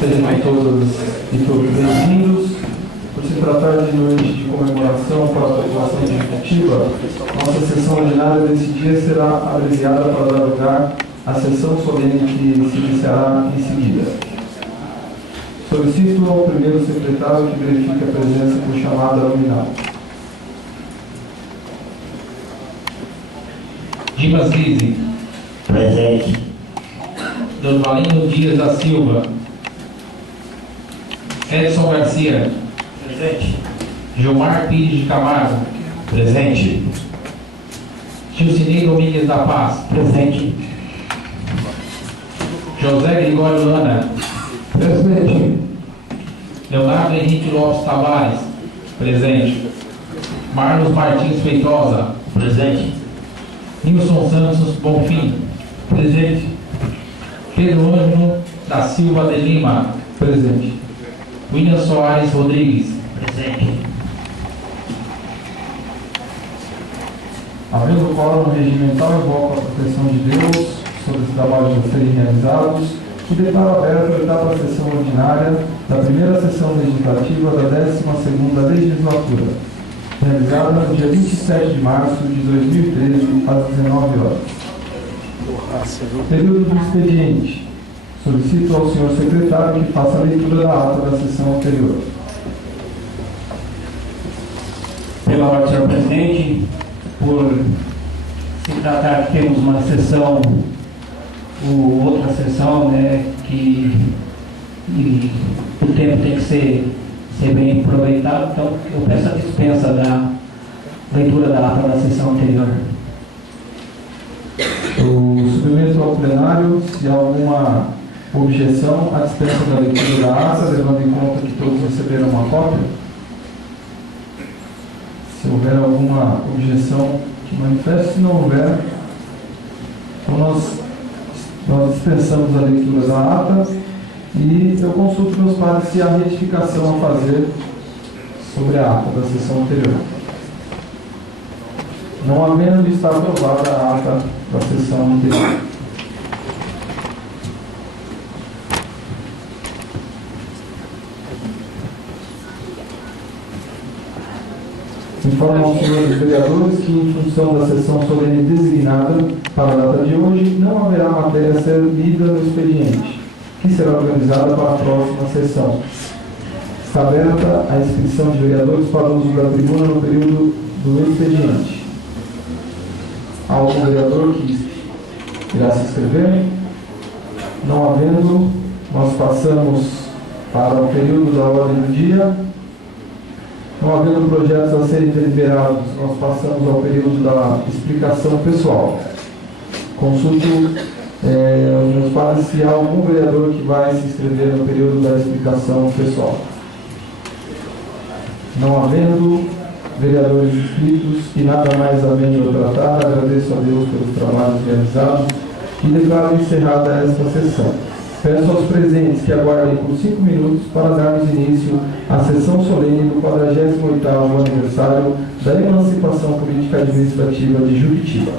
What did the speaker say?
Sejam todas e todos bem-vindos. Por se tratar de noite de comemoração para a população de Juquitiba, nossa sessão ordinária desse dia será abreviada para dar lugar à sessão solene que se iniciará em seguida. Solicito ao primeiro secretário que verifique a presença por chamada nominal. Dimas Guise. Presente. Dosvalino Dias da Silva. Edson Garcia. Presente. Gilmar Pires de Camargo. Presente. Gilcinei Domingues da Paz. Presente. José Gregório Lana. Presente. Leonardo Henrique Lopes Tavares. Presente. Marlos Martins Feitosa. Presente. Nilson Santos Bonfim. Presente. Pedro Ângelo da Silva de Lima. Presente. William Soares Rodrigues. Presente. Havendo quórum regimental, invoco a proteção de Deus sobre os trabalhos a serem realizados e declaro aberta a oitava sessão ordinária da primeira sessão legislativa da 12ª legislatura, realizada no dia 27 de março de 2013, às 19 horas. Período do expediente. Solicito ao senhor secretário que faça a leitura da ata da sessão anterior. Pela ordem, senhor presidente, por se tratar que temos uma sessão, outra sessão, né, e o tempo tem que ser bem aproveitado, então eu peço a dispensa da leitura da ata da sessão anterior. Eu submeto ao plenário, se há alguma objeção, à dispensa da leitura da ata, levando em conta que todos receberam uma cópia. Se houver alguma objeção, que manifeste. Se não houver, então nós dispensamos a leitura da ata e eu consulto meus pares se há retificação a fazer sobre a ata da sessão anterior. Não havendo, está aprovada a ata da sessão anterior. Informo aos senhores vereadores que, em função da sessão solene designada para a data de hoje, não haverá matéria a ser lida no expediente, que será organizada para a próxima sessão. Está aberta a inscrição de vereadores para o uso da tribuna no período do expediente. Há algum vereador que irá se inscrever? Não havendo, nós passamos para o período da ordem do dia. Não havendo projetos a serem deliberados, nós passamos ao período da explicação pessoal. Consulto os meus pares se há algum vereador que vai se inscrever no período da explicação pessoal. Não havendo vereadores inscritos e nada mais havendo a tratar, agradeço a Deus pelos trabalhos realizados e declaro encerrada esta sessão. Peço aos presentes que aguardem por 5 minutos para darmos início à sessão solene do 48º aniversário da Emancipação Política Administrativa de Juquitiba.